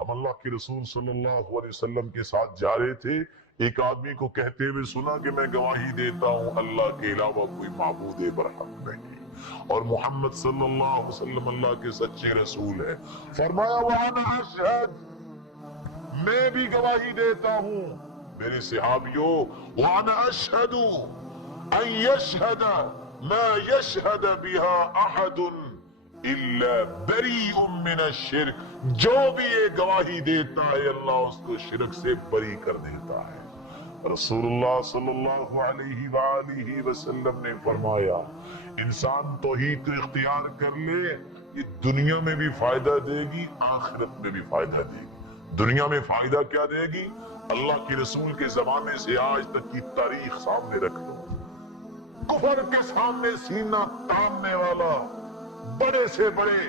हम अल्लाह के रसूल सल्लल्लाहु अलैहि वसल्लम के साथ जा रहे थे, एक आदमी को कहते हुए सुना कि मैं गवाही देता हूँ अल्लाह के अलावा कोई माबूद बरहक नहीं और मोहम्मद सल्लल्लाहु अलैहि वसल्लम अल्लाह के सच्चे रसूल है। फरमाया वाना अशहद, मैं भी गवाही देता हूँ मेरे सहाबियों, वाना अशहदु अन यशहद मा यशहद बिहा अहदुन इल्ला बरीउम मिनश शिर्क, जो भी ये गवाही देता है अल्लाह उसको शिरक से बरी कर देता है। रसूलुल्लाह सल्लल्लाहु अलैहि वसल्लम ने फरमाया इंसान तौहीद को इख्तियार कर ले, ये दुनिया में भी फायदा देगी, आखिरत में भी फायदा देगी। दुनिया में फायदा क्या देगी? अल्लाह के रसूल के जमाने से आज तक की तारीख सामने रख लो, कुफर के सामने सीना तानने वाला बड़े से बड़े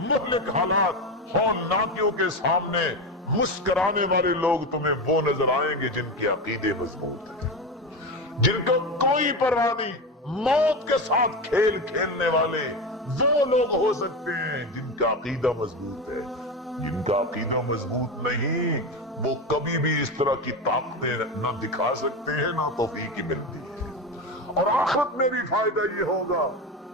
मुहलिक हालात हौलनाकियों के सामने मुस्कुराने वाले लोग तुम्हें वो नजर आएंगे जिनके अकीदे मजबूत है, जिनका कोई परवाह नहीं, मौत के साथ खेल खेलने वाले वो लोग हो सकते हैं जिनका अकीदा मजबूत है। जिनका अकीदा मजबूत नहीं वो कभी भी इस तरह की ताकतें न दिखा सकते हैं, ना तौफीक मिलती है। और आखिरत में भी फायदा ये होगा,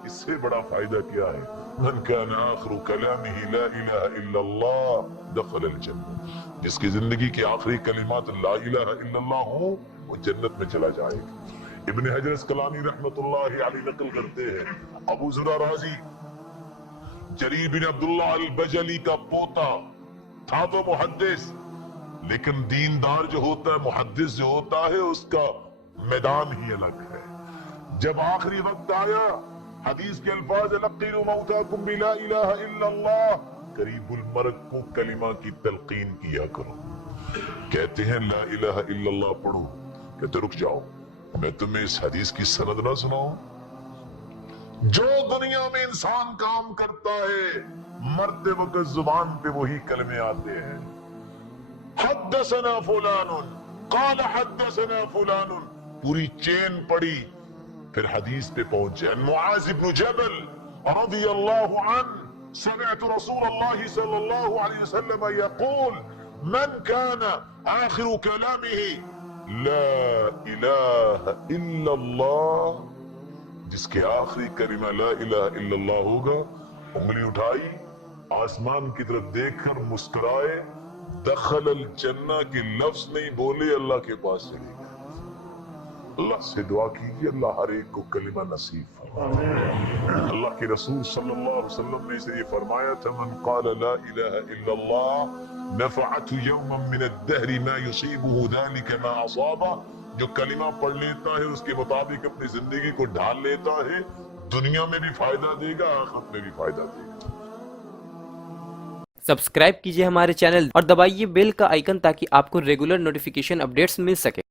इससे बड़ा फायदा क्या है? मन कान आखिरु कलामिही ला इलाहा इल्लल्लाह दखल अल जन्नह, जिसकी जिंदगी के आखिरी कलिमात ला इलाहा इल्लल्लाह हो वो जन्नत में चला जाएगा। इब्न हजर अस्कलानी रहमतुल्लाहि अलैहि नकल करते हैं, अबू ज़ुरा राज़ी जरीर बिन अब्दुल्लाह अल बजली का पोता था तो मुहद्दिस, लेकिन दीनदार जो होता है, मुहद्दिस जो होता है, उसका मैदान ही अलग है। जब आखिरी वक्त आया, हदीस के अल्फाज लक़ीनु मौताकुम बिला इलाहा इल्लल्लाह, करीबुल मर्ग को कलिमा की तलकीन किया करो। कहते हैं ला इलाहा इल्लल्लाह पढ़ो, कहते रुक जाओ, मैं तुम्हें इस हदीस की सनद ना सुनाऊं? जो दुनिया में इंसान काम करता है, मरते वक्त जुबान पे वही कलमे आते हैं, हद्दसना फुलानुन क़ाल हद्दसना फुलानुन, पूरी चेन पड़ी, फिर हदीस पे पहुंचे। मुआज़ इब्न जबल रज़ियल्लाहु अन्हु समिअतु रसूलल्लाह सल्लल्लाहु अलैहि वसल्लम यक़ूल मन कान आखिरु कलामिही ला इलाहा इल्लल्लाह, जिसके आखिरी कलिमा ला इलाहा इल्लल्लाह होगा, उंगली उठाई, आसमान की तरफ देखकर मुस्कुराए, दखल अल जन्नह के लफ्ज नहीं बोले, अल्लाह के पास चले गए। अल्लाह से दुआ कीजिए अल्लाह हर एक को कलिमा नसीब फरमाए। अल्लाह के रसूल सल्लल्लाहु अलैहि वसल्लम ने इसे फरमाया था, मन क़ाल ला इलाहा इल्लल्लाह नफ़अतहु यौमन मिन अद-दहर मा युसीबुहु ज़ालिका मा असाबह, जो कलिमा पढ़ लेता है उसके मुताबिक अपनी जिंदगी को ढाल लेता है, दुनिया में भी फायदा देगा, आखिरत में भी फायदा देगा। सब्सक्राइब कीजिए हमारे चैनल और दबाइए बेल का आइकन ताकि आपको रेगुलर नोटिफिकेशन अपडेट्स मिल सके।